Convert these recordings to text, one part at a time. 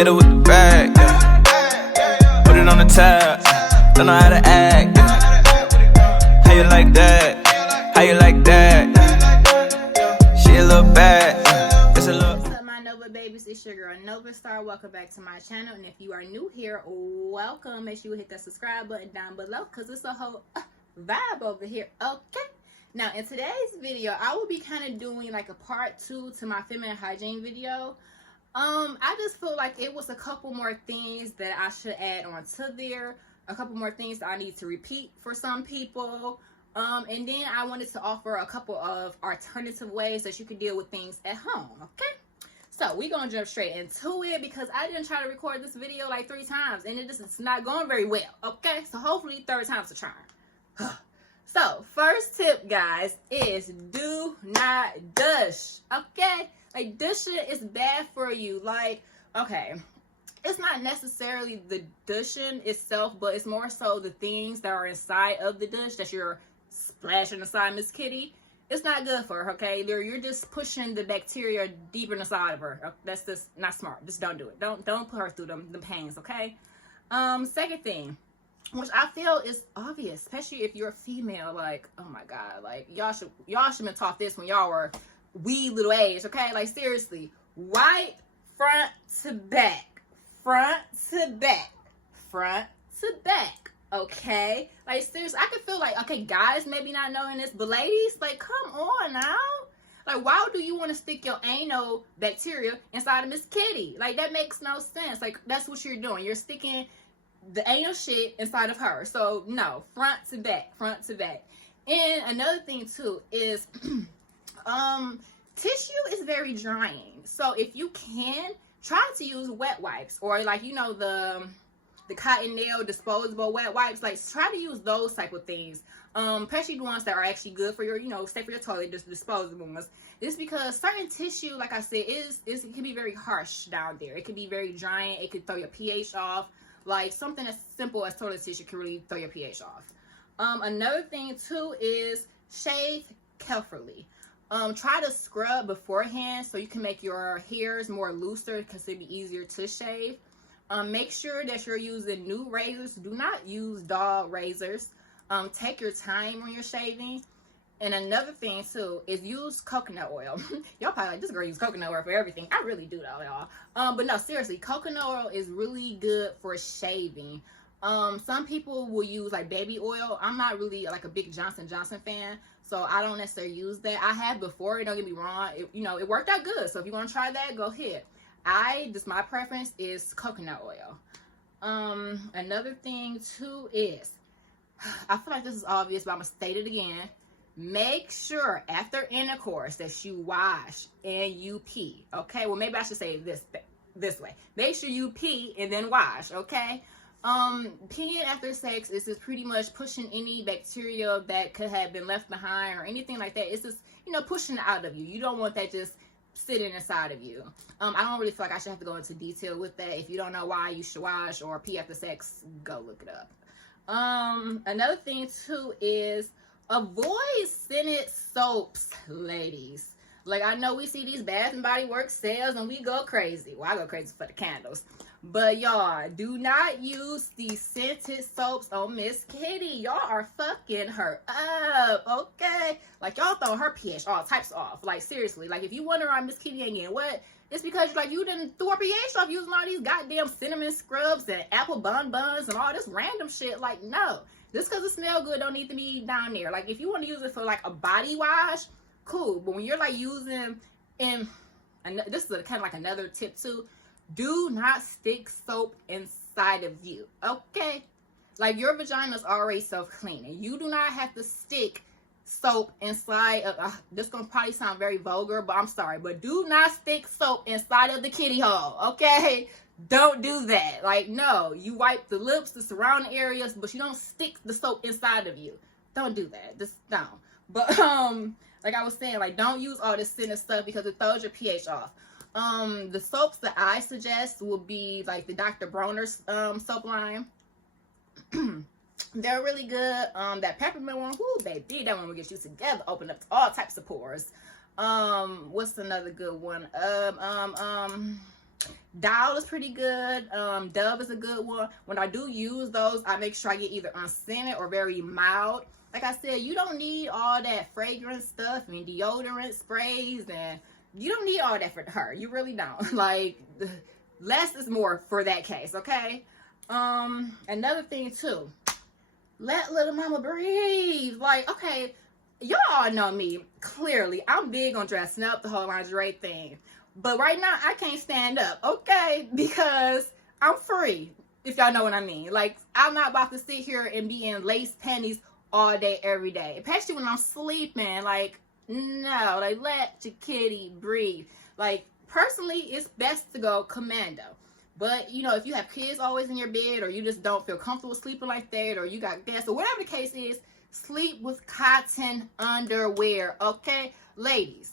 Hit her with the bag, yeah. Put it on the tab, don't know how to act, yeah. How you like that? How you like that? She a little bad, it's a little. What's up, my Nova babies? It's your girl NovaStarr. Welcome back to my channel, and if you are new here, welcome. Make sure you hit that subscribe button down below because it's a whole vibe over here. Okay, now in today's video I will be kind of doing like a part 2 to my feminine hygiene video. I just feel like it was a couple more things that I should add on to there, a couple more things that I need to repeat for some people, and then I wanted to offer a couple of alternative ways that you can deal with things at home. Okay, so we're gonna jump straight into it because I didn't try to record this video like 3 times and it's not going very well. Okay, so hopefully 3rd time's a charm. So first tip, guys, is do not douche. Okay, like douching is bad for you. Like, okay, it's not necessarily the douching itself, but it's more so the things that are inside of the douche that you're splashing inside Miss Kitty. It's not good for her. Okay, you're just pushing the bacteria deeper inside of her. That's just not smart. Just don't do it. Don't put her through them pains. Okay. Second thing, which I feel is obvious, especially if you're a female. Like, oh my god, like y'all should been taught this when y'all were wee little age. Okay, like seriously, wipe front to back, front to back, front to back. Okay, like seriously, I can feel like, okay, guys maybe not knowing this, but ladies, like, come on now. Like, why do you want to stick your anal bacteria inside of Miss Kitty? Like, that makes no sense. Like, that's what you're doing. You're sticking the anal shit inside of her. So no, front to back, front to back. And another thing too is tissue is very drying. So if you can, try to use wet wipes, or like, you know, the cotton nail disposable wet wipes. Like, try to use those type of things, especially the ones that are actually good for your, you know, stay for your toilet, just disposable ones. It's because certain tissue, like I said, it can be very harsh down there. It can be very drying. It could throw your pH off. Like, something as simple as toilet tissue can really throw your pH off. Another thing too is shave carefully. Try to scrub beforehand so you can make your hairs more looser because it'd be easier to shave. Make sure that you're using new razors. Do not use dog razors. Take your time when you're shaving. And another thing too is use coconut oil. Y'all probably like, this girl use coconut oil for everything. I really do though, y'all. But no, seriously, coconut oil is really good for shaving. Some people will use like baby oil. I'm not really like a big Johnson & Johnson fan, so I don't necessarily use that. I have before, don't get me wrong. You know, it worked out good. So if you want to try that, go ahead. My preference is coconut oil. Another thing too is, I feel like this is obvious, but I'm gonna state it again. Make sure after intercourse that you wash and you pee. Okay, well, maybe I should say it this way. Make sure you pee and then wash. Okay. Peeing after sex is just pretty much pushing any bacteria that could have been left behind or anything like that. It's just, you know, pushing it out of you. You don't want that just sitting inside of you. I don't really feel like I should have to go into detail with that. If you don't know why you should wash or pee after sex, go look it up. Another thing too is avoid scented soaps, ladies. Like, I know we see these Bath and Body Works sales and we go crazy. Well, I go crazy for the candles. But y'all, do not use these scented soaps on Miss Kitty. Y'all are fucking her up, okay? Like, y'all throwing her pH all types off. Like, seriously. Like, if you wonder why Miss Kitty ain't getting wet, it's because, like, you didn't throw her pH off using all these goddamn cinnamon scrubs and apple buns and all this random shit. Like, no. Just because it smells good don't need to be down there. Like, if you want to use it for, like, a body wash, cool. But when you're, like, using, and this is kind of like another tip, too. Do not stick soap inside of you, okay? Like, your vagina is already self-cleaning. You do not have to stick soap inside of, this gonna probably sound very vulgar, but I'm sorry. But do not stick soap inside of the kitty hole, okay? Don't do that. Like, no. You wipe the lips, the surrounding areas, but you don't stick the soap inside of you. Don't do that. Just don't. But, like I was saying, like, don't use all this scented stuff because it throws your pH off. The soaps that I suggest will be like the Dr. Bronner's soap line. They're really good. That peppermint one, whoo, baby, that one will get you together, open up to all types of pores. What's another good one? Dial is pretty good. Dove is a good one. When I do use those, I make sure I get either unscented or very mild. Like I said, you don't need all that fragrance stuff and deodorant sprays, and you don't need all that for her. You really don't. Like, less is more for that case, okay? Another thing too, let little mama breathe. Like, okay, y'all all know me. Clearly, I'm big on dressing up, the whole lingerie thing. But right now, I can't stand up, okay? Because I'm free, if y'all know what I mean. Like, I'm not about to sit here and be in lace panties all day, every day. Especially when I'm sleeping. Like, no. Like, let your kitty breathe. Like, personally, it's best to go commando. But, you know, if you have kids always in your bed, or you just don't feel comfortable sleeping like that, or you got guests, or whatever the case is, sleep with cotton underwear, okay? Ladies,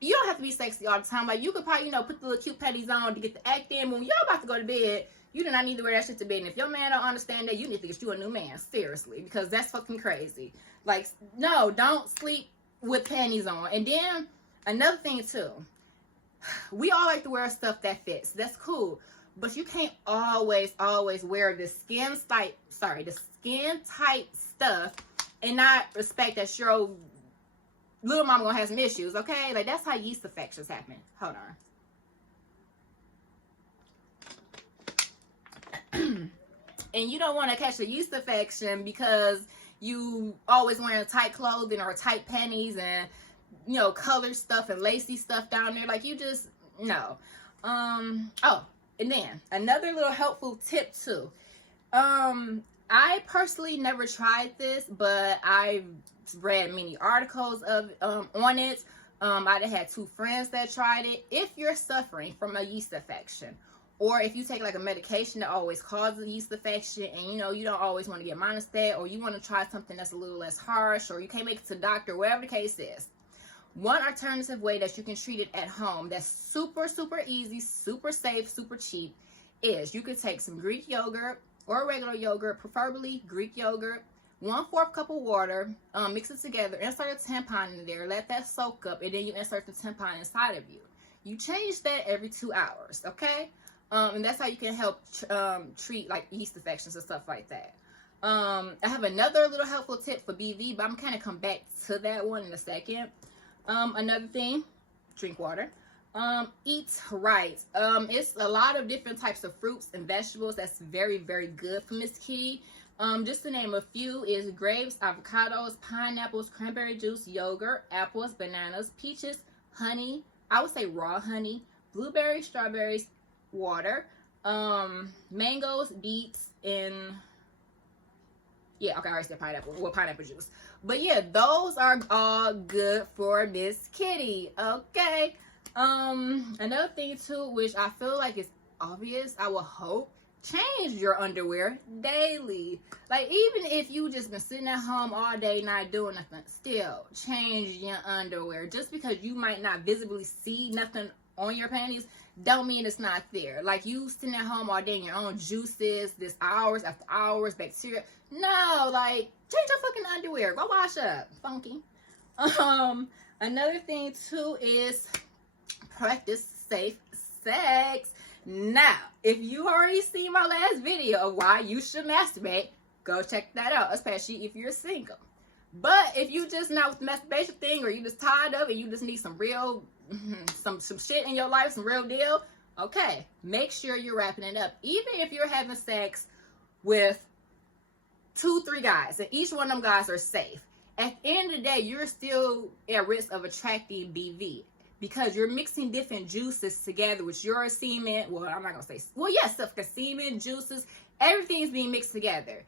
you don't have to be sexy all the time. Like, you could probably, you know, put the little cute panties on to get the act in. When y'all about to go to bed, you do not need to wear that shit to bed. And if your man don't understand that, you need to get you a new man. Seriously. Because that's fucking crazy. Like, no, don't sleep with panties on. And then, another thing, too. We all like to wear stuff that fits. That's cool. But you can't always wear the skin tight stuff and not respect that your little mama gonna have some issues, okay? Like, that's how yeast infections happen. Hold on. And you don't want to catch a yeast infection because you always wearing tight clothing or tight panties and, you know, colored stuff and lacy stuff down there. Like, you just, no. Oh, and then another little helpful tip too. I personally never tried this, but I've read many articles of on it. I had 2 friends that tried it. If you're suffering from a yeast infection, or if you take like a medication that always causes a yeast infection, and you know you don't always want to get monostat, or you want to try something that's a little less harsh, or you can't make it to the doctor, whatever the case is, one alternative way that you can treat it at home that's super easy, super safe, super cheap, is you could take some Greek yogurt or regular yogurt, preferably Greek yogurt, 1/4 cup of water, mix it together, insert a tampon in there, let that soak up, and then you insert the tampon inside of you. You change that every 2 hours, okay? And that's how you can help treat like yeast infections and stuff like that. I have another little helpful tip for BV, but I'm kind of come back to that one in a second. Another thing, drink water. Eat right. It's a lot of different types of fruits and vegetables that's very good for Miss Kitty. Just to name a few is grapes, avocados, pineapples, cranberry juice, yogurt, apples, bananas, peaches, honey. I would say raw honey, blueberries, strawberries, water, mangoes, beets, and yeah, okay, I already said pineapple. Well, pineapple juice. But yeah, those are all good for Miss Kitty. Okay. Another thing too, which I feel like is obvious, I will hope, change your underwear daily. Like, even if you just been sitting at home all day not doing nothing, still change your underwear. Just because you might not visibly see nothing on your panties don't mean it's not there. Like, you sitting at home all day in your own juices, this hours after hours, bacteria. No, like, change your fucking underwear. Go wash up. Funky. Another thing too is practice safe sex. Now, if you already seen my last video of why you should masturbate, go check that out, especially if you're single. But if you just not with the masturbation thing, or you just tired of it, you just need some real, some shit in your life, some real deal, okay, make sure you're wrapping it up. Even if you're having sex with 2-3 guys, and each one of them guys are safe, at the end of the day, you're still at risk of attracting BV. Because you're mixing different juices together with your semen. Well, I'm not going to say, well, yes, stuff, because semen, juices, everything's being mixed together.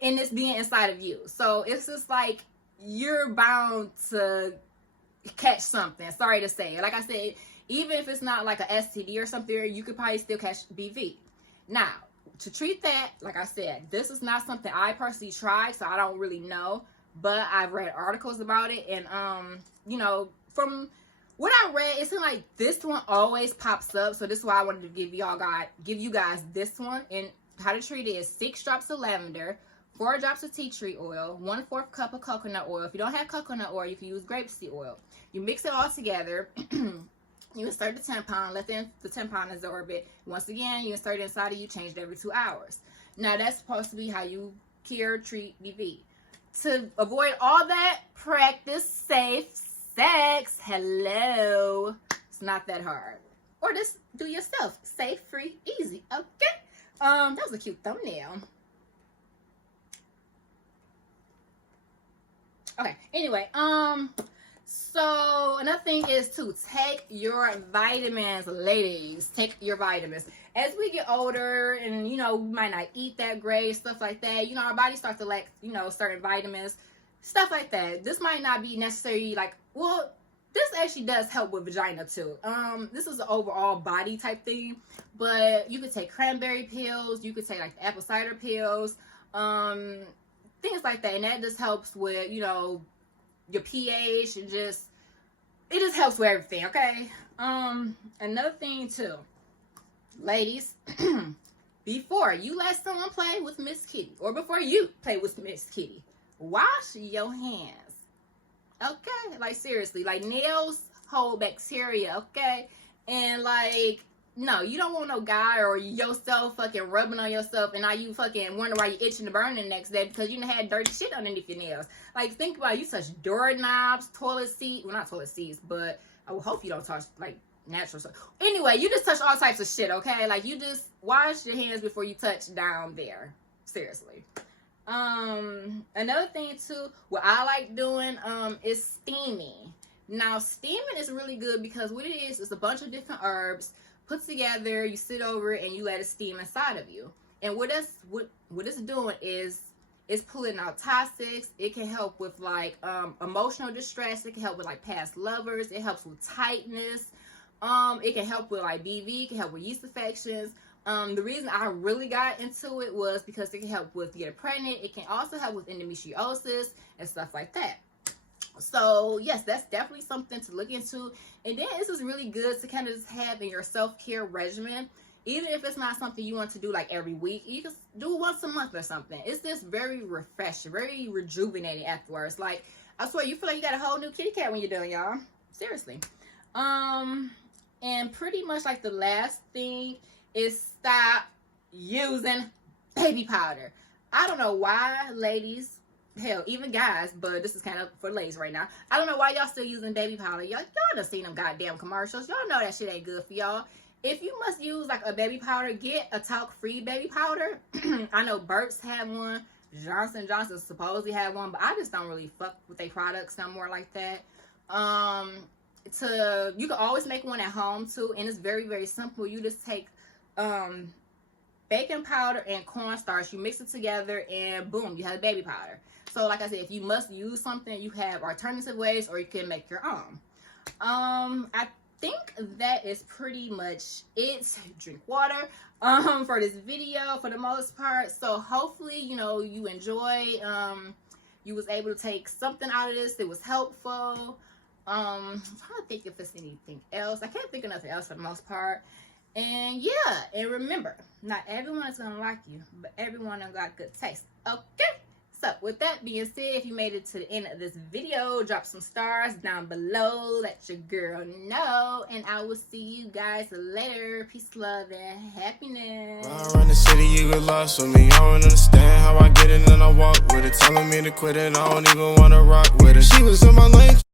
And it's being inside of you. So it's just like, you're bound to catch something. Sorry to say. Like I said, even if it's not like a STD or something, you could probably still catch BV. Now, to treat that, like I said, this is not something I personally tried, so I don't really know. But I've read articles about it. And, you know, from what I read, it seemed like this one always pops up. So this is why I wanted to give you guys this one. And how to treat it is 6 drops of lavender, 4 drops of tea tree oil, 1/4 cup of coconut oil. If you don't have coconut oil, you can use grapeseed oil. You mix it all together You insert the tampon, let the tampon absorb it. Once again, you insert it inside of you, change it every 2 hours. Now, that's supposed to be how you cure, treat BV. To avoid all that, practice safe sex. Hello. It's not that hard. Or just do yourself. Safe, free, easy. Okay? That was a cute thumbnail. Okay, anyway, so another thing is to take your vitamins, ladies. Take your vitamins. As we get older and, you know, we might not eat that great, stuff like that, you know, our body starts to lack, you know, certain vitamins, stuff like that. This might not be necessarily like, well, this actually does help with vagina too. This is an overall body type thing, but you could take cranberry pills, you could take like apple cider pills, things like that, and that just helps with, you know, your pH and it just helps with everything, okay? Another thing too, ladies, before you let someone play with Miss Kitty, or before you play with Miss Kitty, wash your hands, okay? Like, seriously, like, nails hold bacteria, okay? And, like, no, you don't want no guy or yourself fucking rubbing on yourself and now you fucking wonder why you're itching to burn the next day because you done had dirty shit underneath your nails. Like, think about it. You touch doorknobs, toilet seat, well, not toilet seats, but I will hope you don't touch, like, natural stuff. Anyway, you just touch all types of shit, okay? Like, you just wash your hands before you touch down there. Seriously. Another thing, too, what I like doing, is steaming. Now, steaming is really good because what it is a bunch of different herbs put together, you sit over it and you let it steam inside of you. And what it's doing is it's pulling out toxics. It can help with like emotional distress. It can help with like past lovers. It helps with tightness. It can help with like BV. It can help with yeast infections. The reason I really got into it was because it can help with getting pregnant. It can also help with endometriosis and stuff like that. So yes, that's definitely something to look into. And then this is really good to kind of just have in your self-care regimen. Even if it's not something you want to do like every week, you can do it once a month or something. It's just very refreshing, very rejuvenating afterwards. Like, I swear, you feel like you got a whole new kitty cat when you're done, y'all. Seriously. And pretty much like the last thing is stop using baby powder. I don't know why, ladies, hell, even guys, but this is kind of for ladies right now. I don't know why y'all still using baby powder. Y'all done seen them goddamn commercials. Y'all know that shit ain't good for y'all. If you must use like a baby powder, get a talc-free baby powder. I know Burt's have one. Johnson & Johnson supposedly have one, but I just don't really fuck with their products no more like that. You can always make one at home too, and it's very, very simple. You just take baking powder and cornstarch, you mix it together, and boom, you have baby powder. So like I said, if you must use something, you have alternative ways, or you can make your own. I think that is pretty much it. Drink water for this video for the most part. So hopefully, you know, you enjoy, you was able to take something out of this that was helpful. I'm trying to think if there's anything else. I can't think of nothing else for the most part. And yeah, and remember, not everyone is gonna like you, but everyone has got good taste. Okay, so with that being said, if you made it to the end of this video, drop some stars down below, let your girl know, and I will see you guys later. Peace, love, and happiness. When I run the city, you get lost with me. I don't understand how I get it and I walk with it. Telling me to quit it, I don't even wanna rock with it. She was in my lane.